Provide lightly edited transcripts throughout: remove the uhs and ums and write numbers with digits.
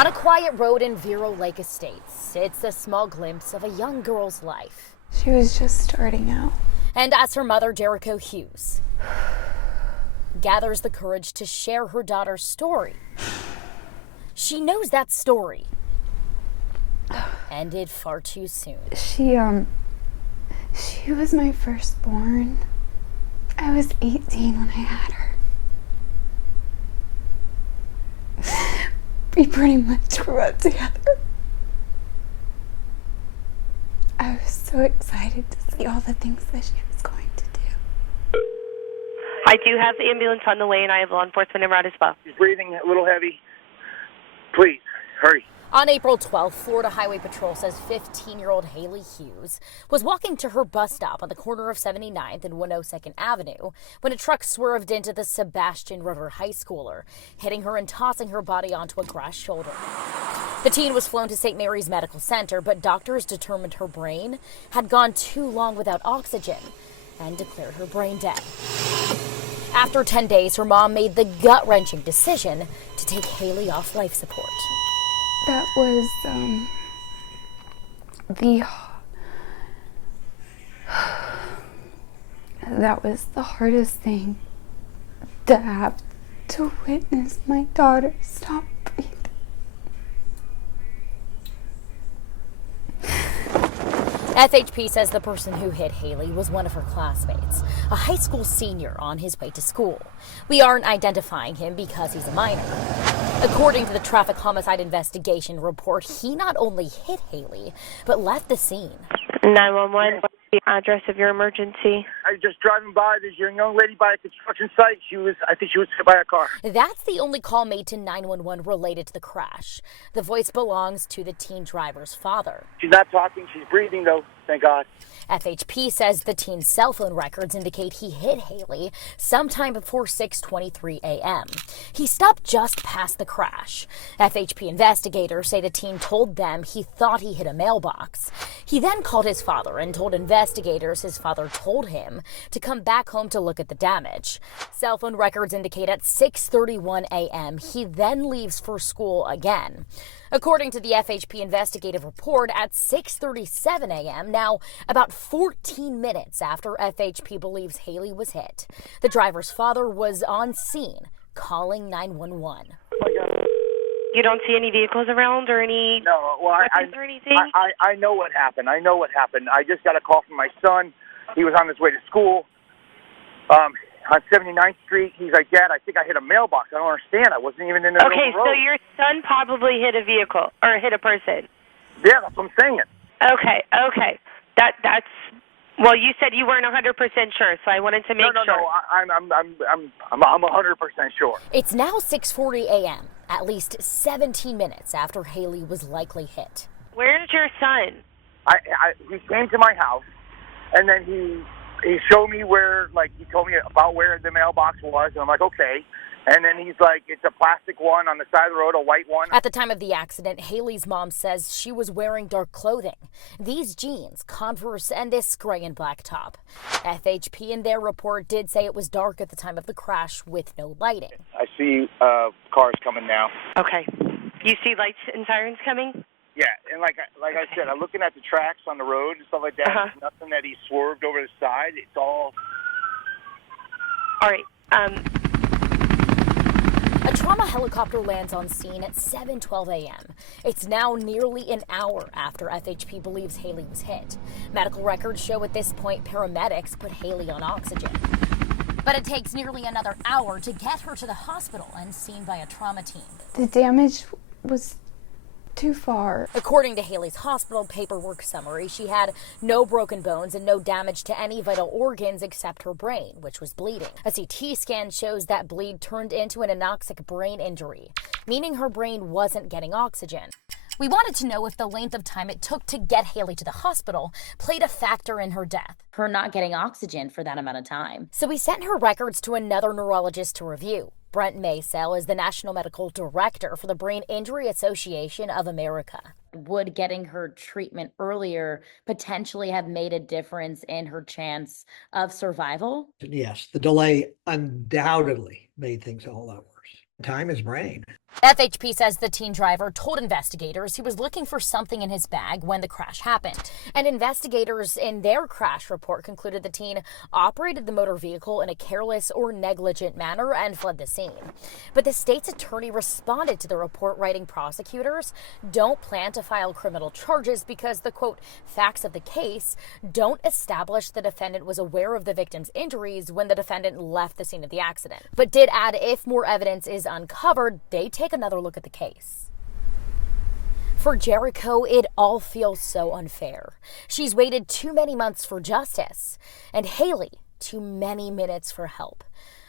On a quiet road in Vero Lake Estates, it's a small glimpse of a young girl's life. She was just starting out. And as her mother, Jericho Hughes, gathers the courage to share her daughter's story. She knows that story ended far too soon. She was my firstborn. I was 18 when I had her. We pretty much grew up together. I was so excited to see all the things that she was going to do. I do have the ambulance on the way, and I have law enforcement en route as well. She's breathing a little heavy. Please, hurry. On April 12th, Florida Highway Patrol says 15-year-old Haley Hughes was walking to her bus stop on the corner of 79th and 102nd Avenue when a truck swerved into the Sebastian River high schooler, hitting her and tossing her body onto a grass shoulder. The teen was flown to St. Mary's Medical Center, but doctors determined her brain had gone too long without oxygen and declared her brain dead. After 10 days, her mom made the gut-wrenching decision to take Haley off life support. That was that was the hardest thing, to have to witness my daughter stop breathing. FHP says the person who hit Haley was one of her classmates, a high school senior on his way to school. We aren't identifying him because he's a minor. According to the traffic homicide investigation report, he not only hit Haley, but left the scene. 911, what's the address of your emergency? I was just driving by. There's a young lady by a construction site. I think she was hit by a car. That's the only call made to 911 related to the crash. The voice belongs to the teen driver's father. She's not talking. She's breathing, though. Thank God. FHP says the teen's cell phone records indicate he hit Haley sometime before 6:23 a.m. He stopped just past the crash. FHP investigators say the teen told them he thought he hit a mailbox. He then called his father and told investigators his father told him to come back home to look at the damage. Cell phone records indicate at 6:31 a.m. he then leaves for school again. According to the FHP investigative report, at 6:37 a.m., now about 14 minutes after FHP believes Haley was hit, the driver's father was on scene calling 911. You don't see any vehicles around or any weapons or anything? I know what happened. I just got a call from my son. He was on his way to school. On 79th Street, he's like, Dad, I think I hit a mailbox. I don't understand. I wasn't even in the middle of the road. Okay, so your son probably hit a vehicle or hit a person. Yeah, that's what I'm saying. Okay. That's well, you said you weren't 100% sure, so I wanted to make sure. No, I'm 100% sure. It's now 6:40 a.m., at least 17 minutes after Haley was likely hit. Where's your son? He came to my house, and then he showed me where, he told me about where the mailbox was, and I'm like, okay. And then he's like, it's a plastic one on the side of the road, a white one. At the time of the accident, Haley's mom says she was wearing dark clothing. These jeans, Converse, and this gray and black top. FHP in their report did say it was dark at the time of the crash with no lighting. I see cars coming now. Okay. You see lights and sirens coming? Yeah, and like I said, I'm looking at the tracks on the road and stuff like that. Uh-huh. There's nothing that he swerved over the side. It's all... All right. A trauma helicopter lands on scene at 7:12 a.m. It's now nearly an hour after FHP believes Haley was hit. Medical records show at this point paramedics put Haley on oxygen. But it takes nearly another hour to get her to the hospital and seen by a trauma team. The damage was too far. According to Haley's hospital paperwork summary, she had no broken bones and no damage to any vital organs except her brain, which was bleeding. A CT scan shows that bleed turned into an anoxic brain injury, meaning her brain wasn't getting oxygen. We wanted to know if the length of time it took to get Haley to the hospital played a factor in her death. Her not getting oxygen for that amount of time. So we sent her records to another neurologist to review. Brent Maysell is the National Medical Director for the Brain Injury Association of America. Would getting her treatment earlier potentially have made a difference in her chance of survival? Yes, the delay undoubtedly made things a whole lot worse. Time is brain. FHP says the teen driver told investigators he was looking for something in his bag when the crash happened. And investigators in their crash report concluded the teen operated the motor vehicle in a careless or negligent manner and fled the scene. But the state's attorney responded to the report, writing prosecutors don't plan to file criminal charges because the, quote, facts of the case don't establish the defendant was aware of the victim's injuries when the defendant left the scene of the accident. But did add if more evidence is uncovered, they take another look at the case. For Jericho, it all feels so unfair. She's waited too many months for justice, and Haley too many minutes for help.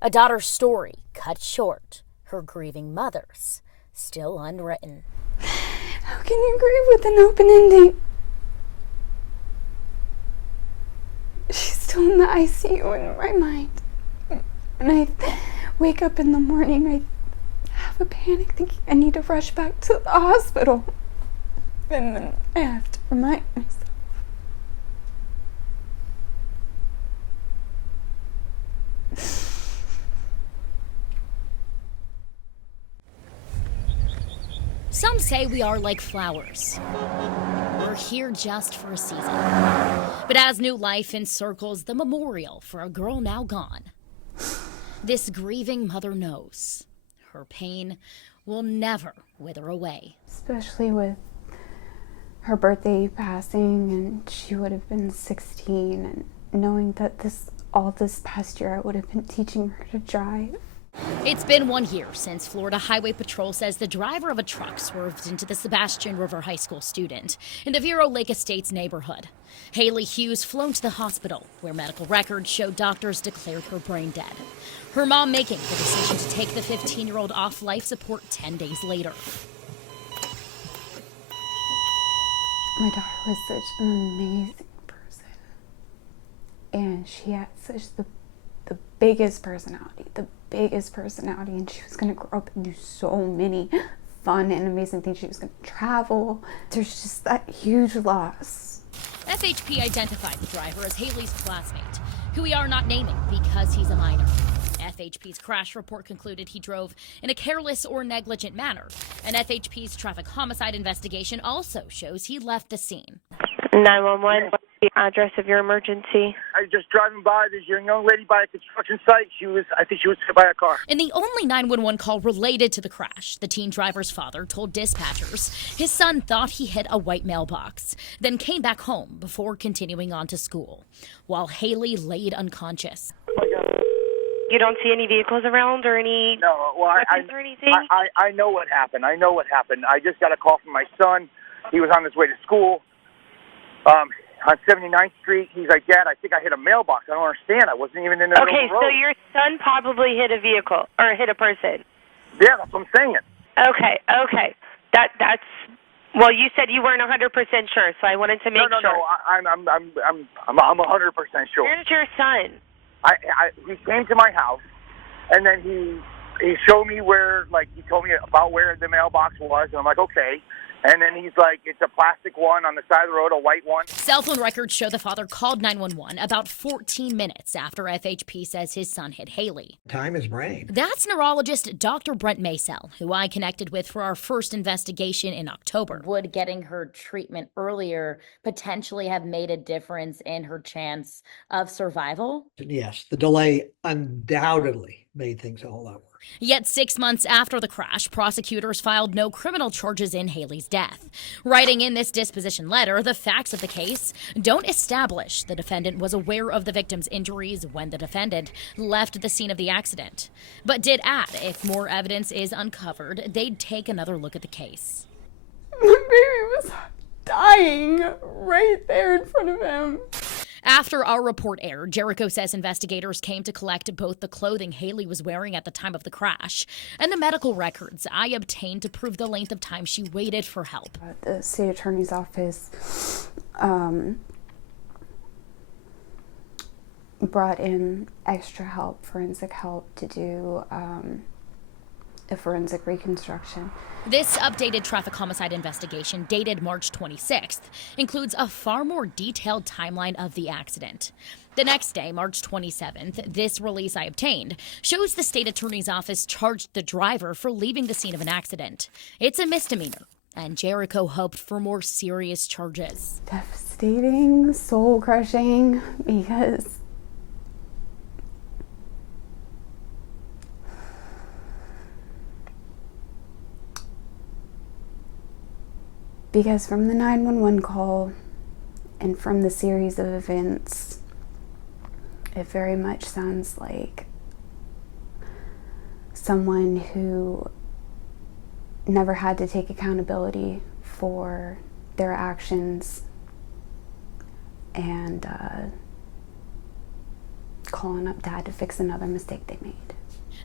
A daughter's story cut short, her grieving mother's still unwritten. How can you grieve with an open ending? She's still in the ICU in my mind. And I wake up in the morning, I have a panic thinking I need to rush back to the hospital. And then I have to remind myself. Some say we are like flowers. We're here just for a season. But as new life encircles the memorial for a girl now gone, this grieving mother knows her pain will never wither away. Especially with her birthday passing, and she would have been 16, and knowing that all this past year I would have been teaching her to drive. It's been 1 year since Florida Highway Patrol says the driver of a truck swerved into the Sebastian River High School student in the Vero Lake Estates neighborhood. Haley Hughes flown to the hospital, where medical records show doctors declared her brain dead. Her mom making the decision to take the 15-year-old off life support 10 days later. My daughter was such an amazing person. And she had such the biggest personality, and she was going to grow up and do so many fun and amazing things. She was going to travel. There's just that huge loss. FHP identified the driver as Haley's classmate, who we are not naming because he's a minor. FHP's crash report concluded he drove in a careless or negligent manner, and FHP's traffic homicide investigation also shows he left the scene. 911, what's the address of your emergency? I was just driving by. There's a young lady by a construction site. I think she was hit by a car. In the only 911 call related to the crash, the teen driver's father told dispatchers his son thought he hit a white mailbox, then came back home before continuing on to school, while Haley laid unconscious. Oh my God. You don't see any vehicles around or any weapons or anything? I know what happened. I I just got a call from my son. He was on his way to school. On 79th Street, he's like, Dad, I think I hit a mailbox. I don't understand. I wasn't even in the middle of the road. Okay, so your son probably hit a vehicle or hit a person. Yeah, that's what I'm saying. Okay. That's well, you said you weren't 100% sure, so I wanted to make sure. No, I'm 100% sure. Where's your son? He came to my house, and then he showed me where, like, he told me about where the mailbox was, and I'm like, okay. And then he's like, it's a plastic one on the side of the road, a white one. Cell phone records show the father called 911 about 14 minutes after FHP says his son hit Haley. Time is brain. That's neurologist Dr. Brent Maysel, who I connected with for our first investigation in October. Would getting her treatment earlier potentially have made a difference in her chance of survival? Yes, the delay undoubtedly made things a whole lot worse. Yet 6 months after the crash, prosecutors filed no criminal charges in Haley's death. Writing in this disposition letter, the facts of the case don't establish the defendant was aware of the victim's injuries when the defendant left the scene of the accident, but did add if more evidence is uncovered, they'd take another look at the case. My baby was dying right there in front of him. After our report aired, Jericho says investigators came to collect both the clothing Haley was wearing at the time of the crash and the medical records I obtained to prove the length of time she waited for help. The state attorney's office brought in extra help, forensic help, to do a forensic reconstruction. This updated traffic homicide investigation, dated March 26th, includes a far more detailed timeline of the accident. The next day, March 27th, this release I obtained shows the state attorney's office charged the driver for leaving the scene of an accident. It's a misdemeanor, and Jericho hoped for more serious charges. Devastating, soul-crushing, because from the 911 call and from the series of events, it very much sounds like someone who never had to take accountability for their actions and calling up dad to fix another mistake they made.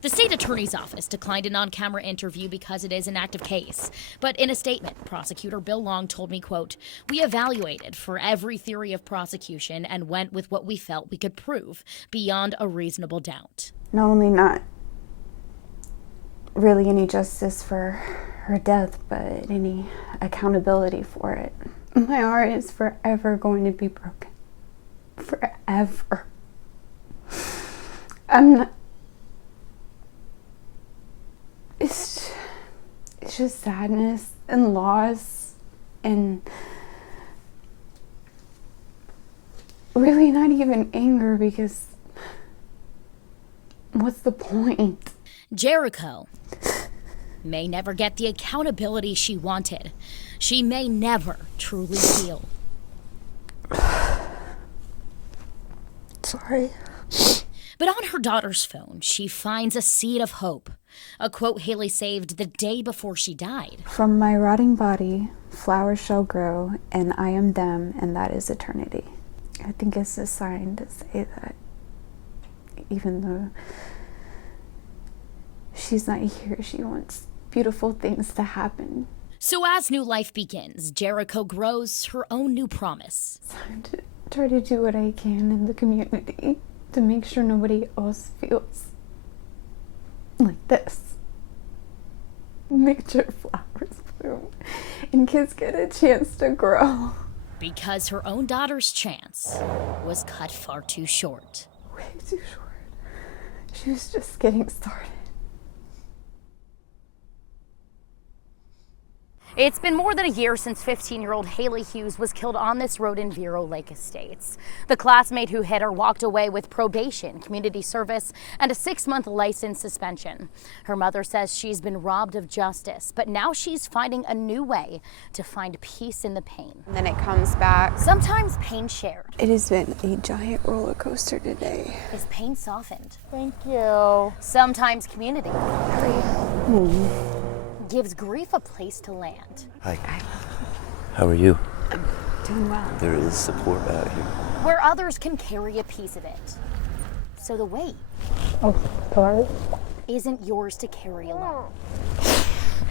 The state attorney's office declined an on-camera interview because it is an active case. But in a statement, prosecutor Bill Long told me, quote, "We evaluated for every theory of prosecution and went with what we felt we could prove beyond a reasonable doubt." Not only not really any justice for her death, but any accountability for it. My heart is forever going to be broken. Forever. It's just sadness and loss and really not even anger, because what's the point? Jericho may never get the accountability she wanted. She may never truly heal. Sorry. But on her daughter's phone, she finds a seed of hope. A quote Haley saved the day before she died. "From my rotting body, flowers shall grow, and I am them, and that is eternity." I think it's a sign to say that even though she's not here, she wants beautiful things to happen. So as new life begins, Jericho grows her own new promise. It's time to try to do what I can in the community to make sure nobody else feels like this. Make sure flowers bloom and kids get a chance to grow. Because her own daughter's chance was cut far too short. Way too short. She was just getting started. It's been more than a year since 15-year-old Haley Hughes was killed on this road in Vero Lake Estates. The classmate who hit her walked away with probation, community service, and a 6-month license suspension. Her mother says she's been robbed of justice, but now she's finding a new way to find peace in the pain. And then it comes back. Sometimes pain shared. It has been a giant roller coaster today. Is pain softened? Thank you. Sometimes community gives grief a place to land. Hi. How are you? I'm doing well. There is support out here. Where others can carry a piece of it. So the weight isn't yours to carry alone.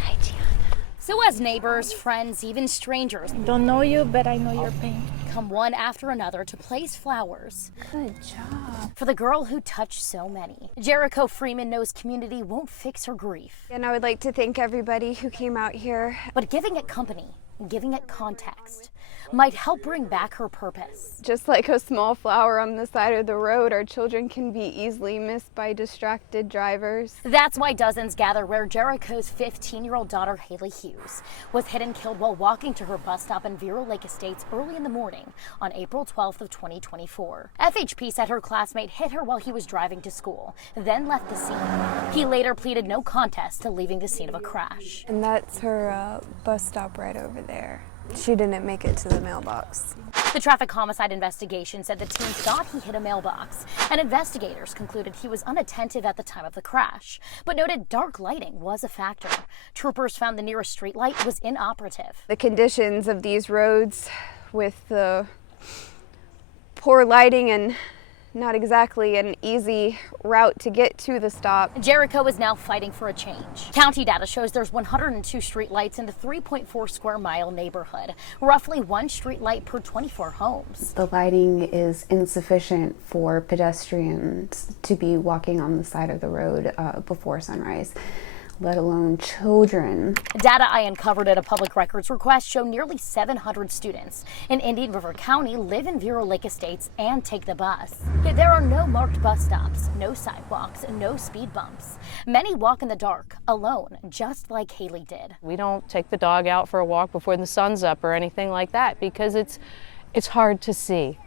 Hi, Gianna. So as neighbors, friends, even strangers Don't know you, but I know your pain. come one after another to place flowers Good job. for the girl who touched so many. Jericho Freeman knows community won't fix her grief, And I would like to thank everybody who came out here. but giving it company, giving it context, might help bring back her purpose. Just like a small flower on the side of the road, our children can be easily missed by distracted drivers. That's why dozens gather where Jericho's 15-year-old daughter, Haley Hughes, was hit and killed while walking to her bus stop in Vero Lake Estates early in the morning on April 12th of 2024. FHP said her classmate hit her while he was driving to school, then left the scene. He later pleaded no contest to leaving the scene of a crash. And that's her bus stop right over there. She didn't make it to the mailbox. The traffic homicide investigation said the teen thought he hit a mailbox, and investigators concluded he was unattentive at the time of the crash, but noted dark lighting was a factor. Troopers found the nearest streetlight was inoperative. The conditions of these roads with the poor lighting and not exactly an easy route to get to the stop. Jericho is now fighting for a change. County data shows there's 102 street lights in the 3.4 square mile neighborhood, roughly 1 street light per 24 homes. The lighting is insufficient for pedestrians to be walking on the side of the road before sunrise. let alone children. Data I uncovered at a public records request show nearly 700 students in Indian River County live in Vero Lake Estates and take the bus. Yet there are no marked bus stops, no sidewalks, no speed bumps. Many walk in the dark, alone, just like Haley did. We don't take the dog out for a walk before the sun's up or anything like that because it's hard to see.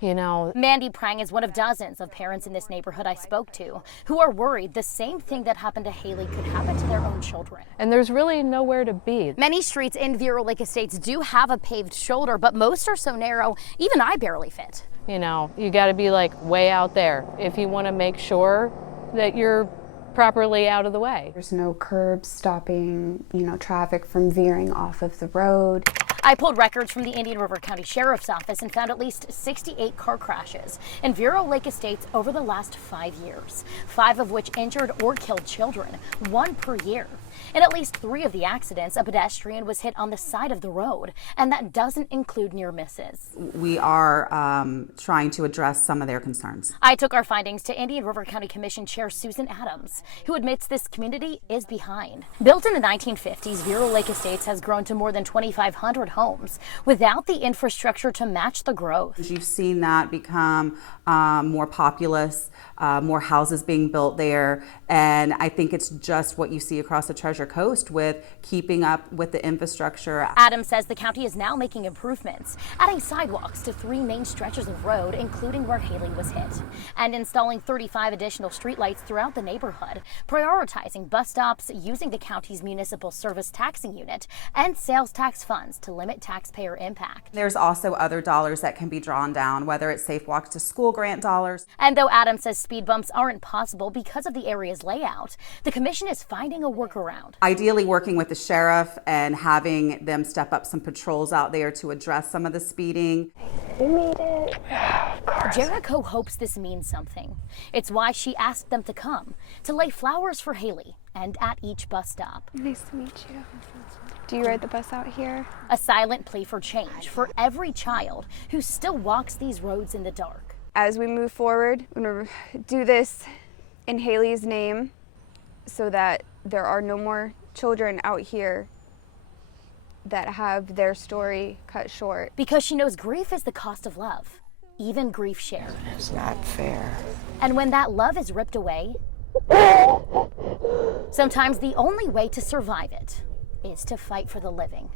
You know. Mandy Prang is one of dozens of parents in this neighborhood I spoke to who are worried the same thing that happened to Haley could happen to their own children. And there's really nowhere to be. Many streets in Vero Lake Estates do have a paved shoulder, but most are so narrow, even I barely fit. You know, you got to be like way out there if you want to make sure that you're properly out of the way. There's no curbs stopping, traffic from veering off of the road. I pulled records from the Indian River County Sheriff's Office and found at least 68 car crashes in Vero Lake Estates over the last 5 years, 5 of which injured or killed children, 1 per year. In at least 3 of the accidents, a pedestrian was hit on the side of the road, and that doesn't include near misses. We are trying to address some of their concerns. I took our findings to Indian River County Commission Chair Susan Adams, who admits this community is behind. Built in the 1950s, Vero Lake Estates has grown to more than 2,500 homes without the infrastructure to match the growth. You've seen that become more populous, more houses being built there, and I think it's just what you see across the Treasure Coast with keeping up with the infrastructure. Adams says the county is now making improvements, adding sidewalks to 3 main stretches of road, including where Haley was hit, and installing 35 additional streetlights throughout the neighborhood, prioritizing bus stops, using the county's municipal service taxing unit and sales tax funds to limit taxpayer impact. There's also other dollars that can be drawn down, whether it's Safe Walks to School grant dollars. And though Adams says speed bumps aren't possible because of the area's layout, the commission is finding a workaround. Ideally working with the sheriff and having them step up some patrols out there to address some of the speeding. We made it. Jericho hopes this means something. It's why she asked them to come, to lay flowers for Haley and at each bus stop. Nice to meet you. Do you ride the bus out here? A silent plea for change for every child who still walks these roads in the dark. As we move forward, we're going to do this in Haley's name so that there are no more children out here that have their story cut short. Because she knows grief is the cost of love, even grief shared. It's not fair. And when that love is ripped away, sometimes the only way to survive it is to fight for the living.